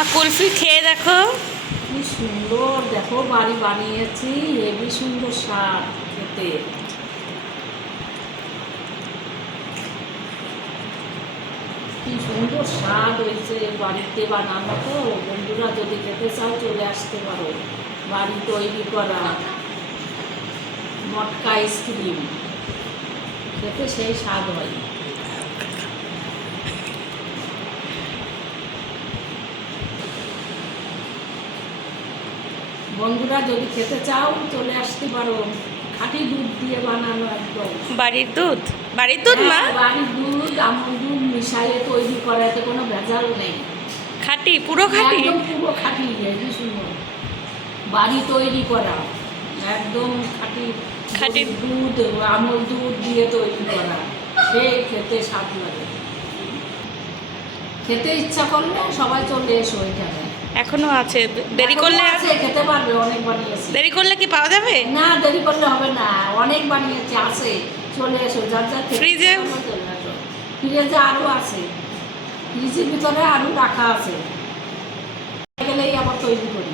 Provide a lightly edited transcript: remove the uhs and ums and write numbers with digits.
মা কুলফি খেয়ে দেখো। কি সুন্দর দেখো বাড়ি বানিয়েছি, হেবি সুন্দর স্বাদ খেতে। কি সুন্দর স্বাদ হয়েছে, বাড়িতে বানানো তো। বন্ধুরা যদি খেতে চাও চলে আসতে পারো। বাড়ি তৈরি করা মটকা আইসক্রিম খেতে সেই স্বাদ হয়। বন্ধুরা যদি খেতে চাও চলে আসতে পারো। খাঁটি দুধ দিয়ে বানানো একদম। বাড়ির দুধ? বাড়ির দুধ মা? হ্যাঁ, বাড়ির দুধ, আমুল দুধ মিশাইয়ে তৈরি করা, এতে কোনো ভেজাল নেই। খাঁটি, পুরো খাঁটি? একদম পুরো খাঁটি, হেবি সুন্দর। বাড়ি তৈরি করা একদম খাঁটি খাঁটি দুধ, আমুল দুধ দিয়ে তৈরি করা, সেই খেতে স্বাদ লাগে। খেতে ইচ্ছা করলে সবাই চলে এসো এখানে। এখনো আছে, দেরি করলে আছে, খেতে পারবে। অনেক বানিয়েছি। দেরি করলে কি পাওয়া যাবে? না, দেরি করলে হবে না, অনেক বানিয়েছি, আছে। চলে এসো, যার যার ফ্রিজে? চলে আসো। ফ্রিজে আরও আছে, ফ্রিজের ভিতরে আরও রাখা আছে, গেলেই আবার তৈরি করি।